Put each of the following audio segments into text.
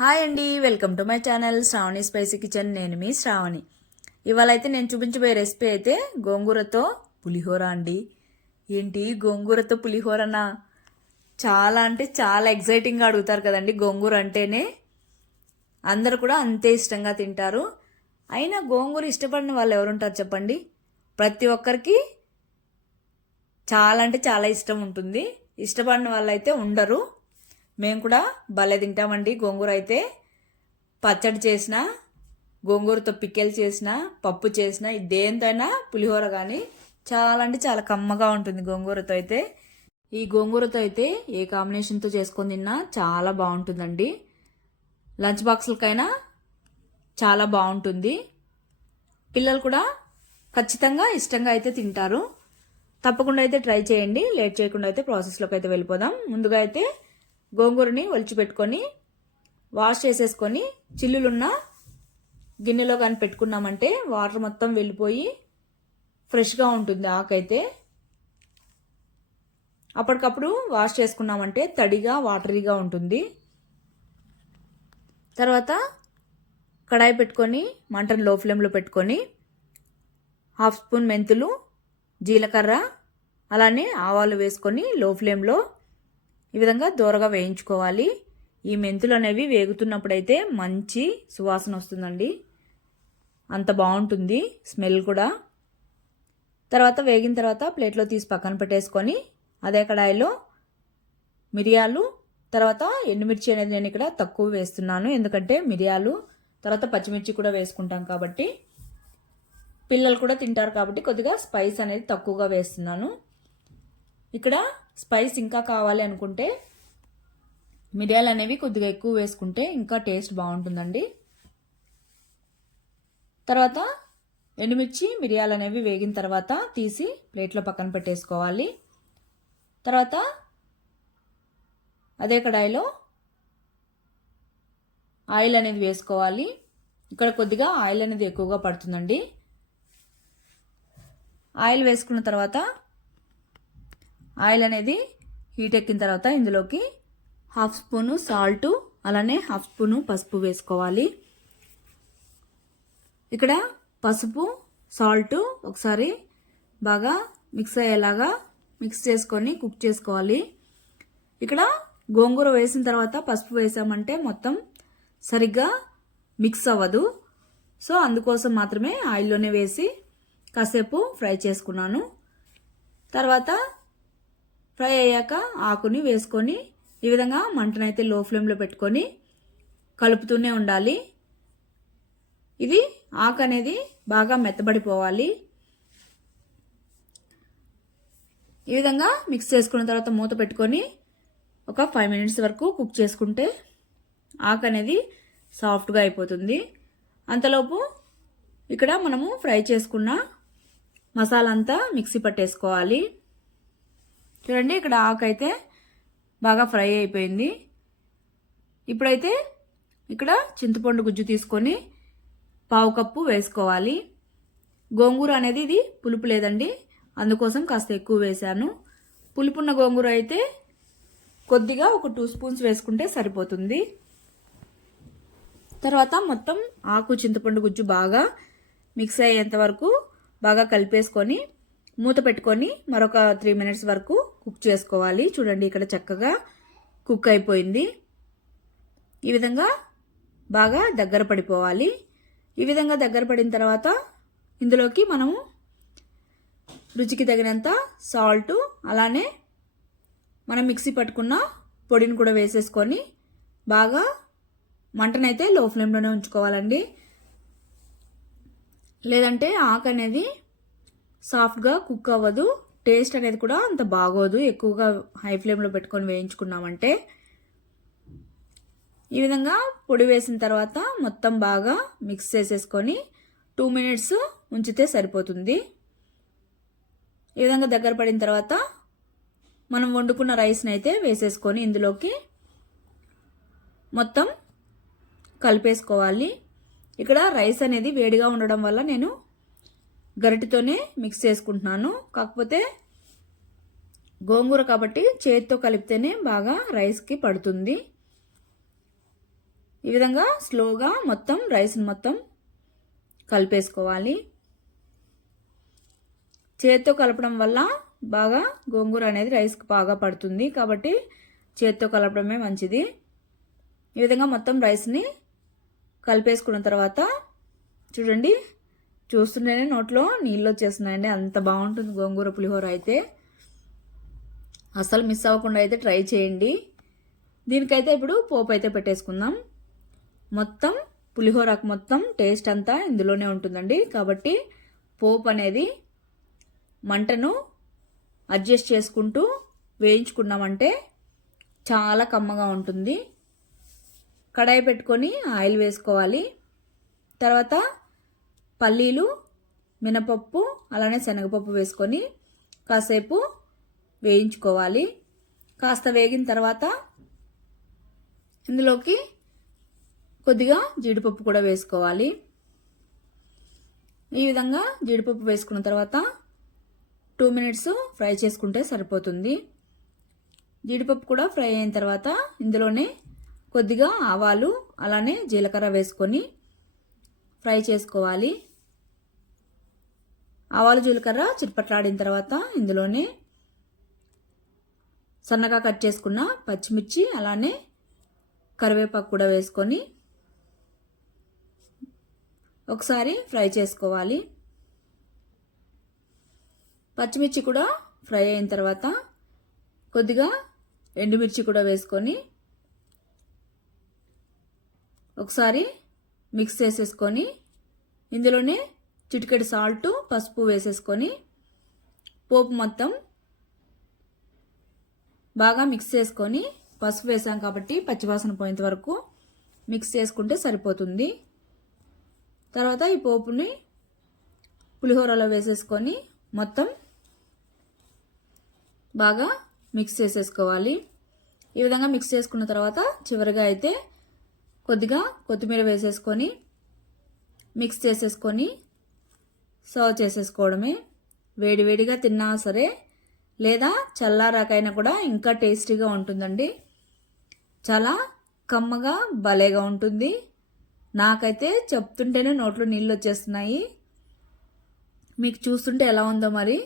Hi అండి, welcome to my channel Sravani spicy kitchen. నేను మీ శ్రావణి. ఇవాళ అయితే నేను చూపించబోయే రెసిపీ అయితే గోంగూరతో పులిహోర అండి. ఏంటి గోంగూరతో పులిహోరనా? చాలా అంటే చాలా ఎగ్జైటింగ్గా అడుగుతారు కదండి. గోంగూర అంటేనే అందరు కూడా అంతే ఇష్టంగా తింటారు. అయినా గోంగూర ఇష్టపడిన వాళ్ళు ఎవరుంటారు చెప్పండి? ప్రతి ఒక్కరికి చాలా అంటే చాలా ఇష్టం ఉంటుంది. ఇష్టపడిన వాళ్ళు అయితే ఉండరు. మేము కూడా భలే తింటామండి గోంగూర. అయితే పచ్చడి చేసిన, గోంగూరతో పికెల్ చేసిన, పప్పు చేసిన, దేంతైనా పులిహోర కానీ చాలా అంటే చాలా కమ్మగా ఉంటుంది గోంగూరతో అయితే. ఈ గోంగూరతో అయితే ఏ కాంబినేషన్తో చేసుకొని తిన్నా చాలా బాగుంటుందండి. లంచ్ బాక్సులకైనా చాలా బాగుంటుంది. పిల్లలు కూడా ఖచ్చితంగా ఇష్టంగా అయితే తింటారు. తప్పకుండా అయితే ట్రై చేయండి. లేట్ చేయకుండా అయితే ప్రాసెస్లోకి అయితే వెళ్ళిపోదాం. ముందుగా అయితే గోంగూరని ఒలిచిపెట్టుకొని వాష్ చేసేసుకొని చిల్లులున్న గిన్నెలో కానీ పెట్టుకున్నామంటే వాటర్ మొత్తం వెళ్ళిపోయి ఫ్రెష్గా ఉంటుంది ఆకైతే. అప్పటికప్పుడు వాష్ చేసుకున్నామంటే తడిగా వాటరీగా ఉంటుంది. తర్వాత కడాయి పెట్టుకొని మంటను లో ఫ్లేమ్లో పెట్టుకొని 1/2 స్పూన్ మెంతులు, జీలకర్ర, అలానే ఆవాలు వేసుకొని లో ఫ్లేమ్లో ఈ విధంగా దూరగా వేయించుకోవాలి. ఈ మెంతులు అనేవి వేగుతున్నప్పుడైతే మంచి సువాసన వస్తుందండి. అంత బాగుంటుంది స్మెల్ కూడా. తర్వాత వేగిన తర్వాత ప్లేట్లో తీసి పక్కన పెట్టేసుకొని అదే కడాయిలో మిరియాలు, తర్వాత ఎండుమిర్చి అనేది నేను ఇక్కడ తక్కువ వేస్తున్నాను. ఎందుకంటే మిరియాలు తర్వాత పచ్చిమిర్చి కూడా వేసుకుంటాం కాబట్టి, పిల్లలు కూడా తింటారు కాబట్టి కొద్దిగా స్పైస్ అనేది తక్కువగా వేస్తున్నాను. ఇక్కడ స్పైస్ ఇంకా కావాలి అనుకుంటే మిరియాలు అనేవి కొద్దిగా ఎక్కువ వేసుకుంటే ఇంకా టేస్ట్ బాగుంటుందండి. తర్వాత ఎండుమిర్చి, మిరియాలు అనేవి వేగిన తర్వాత తీసి ప్లేట్లో పక్కన పెట్టేసుకోవాలి. తర్వాత అదే కడాయిలో ఆయిల్ అనేది వేసుకోవాలి. ఇక్కడ కొద్దిగా ఆయిల్ అనేది ఎక్కువగా పడుతుందండి. ఆయిల్ వేసుకున్న తర్వాత ఆయిల్ అనేది హీట్ ఎక్కిన తర్వాత ఇందులోకి 1/2 స్పూను సాల్టు, అలానే 1/2 స్పూను పసుపు వేసుకోవాలి. ఇక్కడ పసుపు, సాల్టు ఒకసారి బాగా మిక్స్ అయ్యేలాగా మిక్స్ చేసుకొని కుక్ చేసుకోవాలి. ఇక్కడ గోంగూర వేసిన తర్వాత పసుపు వేసామంటే మొత్తం సరిగ్గా మిక్స్ అవ్వదు. సో అందుకోసం మాత్రమే ఆయిల్లోనే వేసి కాసేపు ఫ్రై చేసుకున్నాను. తర్వాత ఫ్రై అయ్యాక ఆకుని వేసుకొని ఈ విధంగా మంటనైతే లో ఫ్లేమ్లో పెట్టుకొని కలుపుతూనే ఉండాలి. ఇది ఆకు అనేది బాగా మెత్తబడిపోవాలి. ఈ విధంగా మిక్స్ చేసుకున్న తర్వాత మూత పెట్టుకొని ఒక 5 మినిట్స్ వరకు కుక్ చేసుకుంటే ఆకు అనేది సాఫ్ట్గా అయిపోతుంది. అంతలోపు ఇక్కడ మనము ఫ్రై చేసుకున్న మసాలా అంతా మిక్సీ పట్టేసుకోవాలి. చూడండి, ఇక్కడ ఆకు అయితే బాగా ఫ్రై అయిపోయింది. ఇప్పుడైతే ఇక్కడ చింతపండు గుజ్జు తీసుకొని 1/2 కప్పు వేసుకోవాలి. గోంగూర అనేది ఇది పులుపు లేదండి, అందుకోసం కాస్త ఎక్కువ వేశాను. పులుపున్న గోంగూర అయితే కొద్దిగా ఒక 2 స్పూన్స్ వేసుకుంటే సరిపోతుంది. తర్వాత మొత్తం ఆకు, చింతపండు గుజ్జు బాగా మిక్స్ అయ్యేంత వరకు బాగా కలిపేసుకొని మూత పెట్టుకొని మరొక 3 మినిట్స్ వరకు కుక్ చేసుకోవాలి. చూడండి, ఇక్కడ చక్కగా కుక్ అయిపోయింది. ఈ విధంగా బాగా దగ్గర పడిపోవాలి. ఈ విధంగా దగ్గర పడిన తర్వాత ఇందులోకి మనము రుచికి తగినంత సాల్టు, అలానే మనం మిక్సీ పట్టుకున్న పొడిని కూడా వేసేసుకొని బాగా మంటనైతే లో ఫ్లేమ్లోనే ఉంచుకోవాలండి. లేదంటే ఆకు అనేది సాఫ్ట్గా కుక్ అవ్వదు, టేస్ట్ అనేది కూడా అంత బాగోదు ఎక్కువగా హై ఫ్లేమ్లో పెట్టుకొని వేయించుకున్నామంటే. ఈ విధంగా పొడి వేసిన తర్వాత మొత్తం బాగా మిక్స్ చేసేసుకొని 2 మినిట్స్ ఉంచితే సరిపోతుంది. ఈ విధంగా దగ్గర పడిన తర్వాత మనం వండుకున్న రైస్ని అయితే వేసేసుకొని ఇందులోకి మొత్తం కలిపేసుకోవాలి. ఇక్కడ రైస్ అనేది వేడిగా ఉండడం వల్ల నేను గరిటెతోనే మిక్స్ చేసుకుంటున్నాను. కాకపోతే గోంగూర కాబట్టి చేతితో కలిపితేనే బాగా రైస్కి పడుతుంది. ఈ విధంగా స్లోగా మొత్తం రైస్ని మొత్తం కలిపేసుకోవాలి. చేత్తో కలపడం వల్ల బాగా గోంగూర అనేది రైస్కి బాగా పడుతుంది, కాబట్టి చేత్తో కలపడమే మంచిది. ఈ విధంగా మొత్తం రైస్ని కలిపేసుకున్న తర్వాత చూడండి, చూస్తుంటేనే నోట్లో నీళ్ళు వచ్చేస్తున్నాయండి. అంత బాగుంటుంది గోంగూర పులిహోర అయితే. అస్సలు మిస్ అవ్వకుండా అయితే ట్రై చేయండి. దీనికైతే ఇప్పుడు పోపు అయితే పెట్టేసుకుందాం. మొత్తం పులిహోరకు మొత్తం టేస్ట్ అంతా ఇందులోనే ఉంటుందండి, కాబట్టి పోపు అనేది మంటను అడ్జస్ట్ చేసుకుంటూ వేయించుకున్నామంటే చాలా కమ్మగా ఉంటుంది. కడాయి పెట్టుకొని ఆయిల్ వేసుకోవాలి. తర్వాత పల్లీలు, మినపప్పు, అలానే శనగపప్పు వేసుకొని కాసేపు వేయించుకోవాలి. కాస్త వేగిన తర్వాత ఇందులోకి కొద్దిగా జీడిపప్పు కూడా వేసుకోవాలి. ఈ విధంగా జీడిపప్పు వేసుకున్న తర్వాత 2 మినిట్స్ ఫ్రై చేసుకుంటే సరిపోతుంది. జీడిపప్పు కూడా ఫ్రై అయిన తర్వాత ఇందులోనే కొద్దిగా ఆవాలు, అలానే జీలకర్ర వేసుకొని ఫ్రై చేసుకోవాలి. ఆవాలు జీలకర్ర చిట్పట్లాడిన తర్వాత ఇందులోనే సన్నగా కట్ చేసుకున్న పచ్చిమిర్చి, అలానే కరివేపాకు కూడా వేసుకొని ఒకసారి ఫ్రై చేసుకోవాలి. పచ్చిమిర్చి కూడా ఫ్రై అయిన తర్వాత కొద్దిగా ఎండుమిర్చి కూడా వేసుకొని ఒకసారి మిక్స్ చేసేసుకొని ఇందులోనే చిటికెడు సాల్ట్, పసుపు వేసేసుకొని పోపు మొత్తం బాగా మిక్స్ చేసుకొని, పసుపు వేసాం కాబట్టి పచ్చివాసన పోయేంత వరకు మిక్స్ చేసుకుంటే సరిపోతుంది. తర్వాత ఈ పోపుని పులిహోరలో వేసేసుకొని మొత్తం బాగా మిక్స్ చేసేసుకోవాలి. ఈ విధంగా మిక్స్ చేసుకున్న తర్వాత చివరిగా అయితే కొద్దిగా కొత్తిమీర వేసేసుకొని మిక్స్ చేసేసుకొని సర్వ్ చేసేసుకోవడమే. వేడివేడిగా తిన్నా సరే, లేదా చల్లారాకైనా కూడా ఇంకా టేస్టీగా ఉంటుందండి. చాలా కమ్మగా భలేగా ఉంటుంది. నాకైతే చెప్తుంటేనే నోట్లో నీళ్ళు వచ్చేస్తున్నాయి. మీకు చూస్తుంటే ఎలా ఉందో మరి.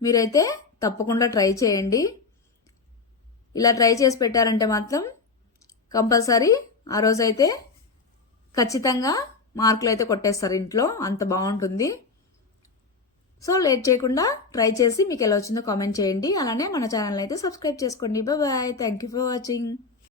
మీరైతే తప్పకుండా ట్రై చేయండి. ఇలా ట్రై చేసి పెట్టారంటే మాత్రం కంపల్సరీ ఆ రోజైతే ఖచ్చితంగా మార్కులు అయితే కొట్టేస్తారు ఇంట్లో, అంత బాగుంటుంది. సో లేట్ చేయకుండా ట్రై చేసి మీకు ఎలా వచ్చిందో కామెంట్ చేయండి. అలానే మన ఛానల్ అయితే సబ్స్క్రైబ్ చేసుకోండి. Bye. Thank you for watching.